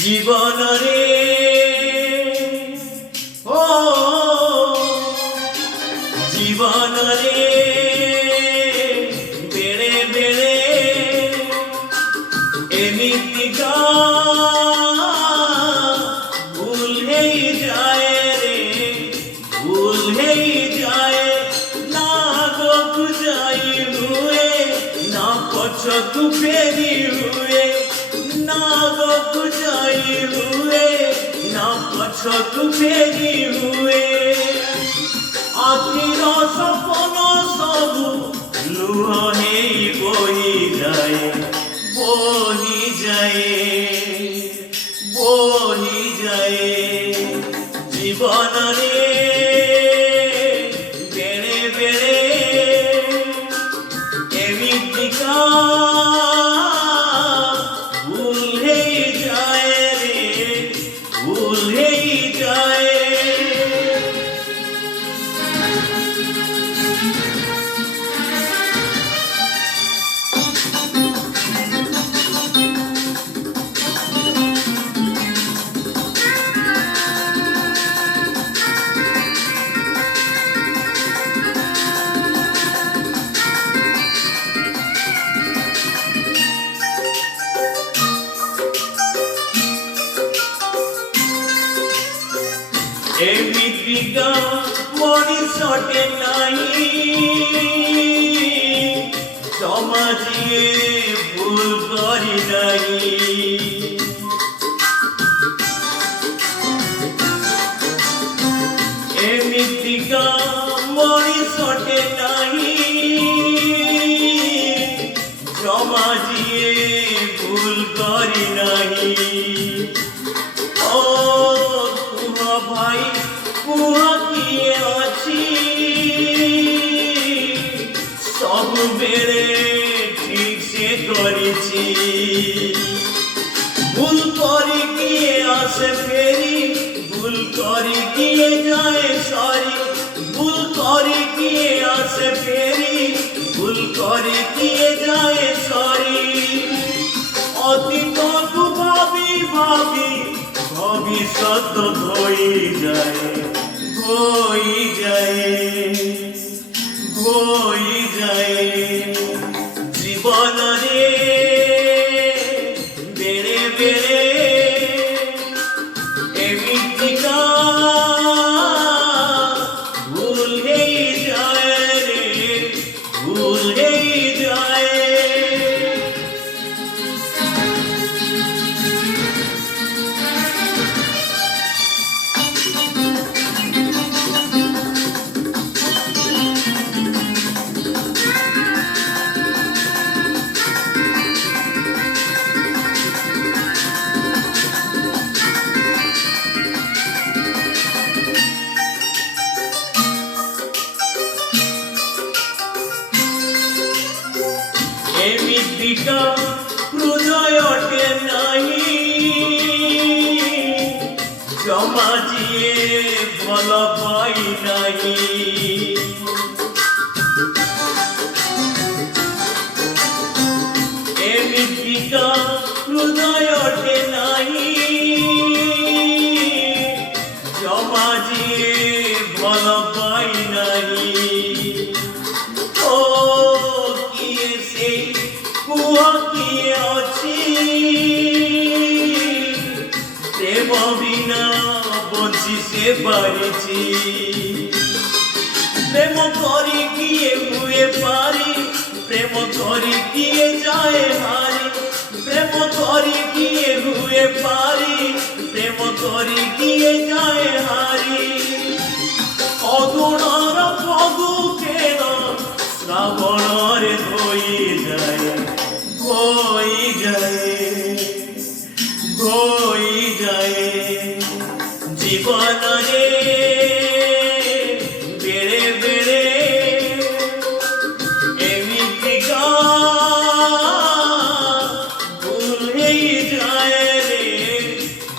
জীবনরে ও জীবনরে বেড়ে বেড়ে এমিতিকা ভুল হেই যায় রে ভুল হেই যায় না গো খুঁজাই হুয়ে না পছক ফেরি হুয়ে না গো খুঁজাই হুয়ে না পছক ফেরি হুয়ে আখির সপন সবু লুহ হেই বহি যায় বহি যায় বহি যায় জীবনরে বেড়ে বেড়ে এমিতিকা ভুল হেই যায় রে ভুল হেই যায় এমিতিকা মনিষটে নাই সমাজে ভুল করি নাই এমিতিকা মনিষটে নাই সমাজে ভুল করি নাই ও ভাই কুয়া কিয়ে আছি সব বেড়ে ঠিক সে করেছি ভুল করে গিয়ে আসে ফেরি ভুল করে গিয়ে যায় সরি ভুল করে গিয়ে আসে ফেরি ভুল করে গিয়ে যায় সরি অতীত ভাবি ভাবি ভবিষ্যৎ ধই যায় ধই যায় ধই যায় জীবনরে বেড়ে বেড়ে এমিতিকা ভুল হেই যায় রে ভুল হেই যায় এমিতিকা হৃদয়টে নাই সমাজিয়ে ভাল পাই নাই এমিতিকা হৃদয়টে নাই সমাজিয়ে ভাল পাই নাই ও কিয়ে সেই কুয়া কিয়ে আছি প্রেম বিনা বঞ্চি সে পারিছি প্রেম করি গিয়ে হুয়ে পারি প্রেম করি গিয়ে যায় হারি প্রেম করি গিয়ে হুয়ে পারি প্রেম করি গিয়ে যায় হারি অগুণর ফগু কেন শ্রাবণরে ধই যায় ধই যায় ধই যায় জীবনরে বেড়ে বেড়ে এমিতিকা ভুল হেই যায় রে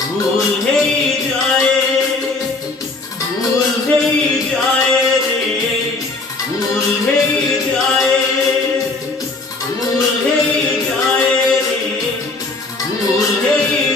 ভুল হেই যায় ভুল হেই যায় রে ভুল হেই যায় ভুল হেই যায় রে ভুল হেই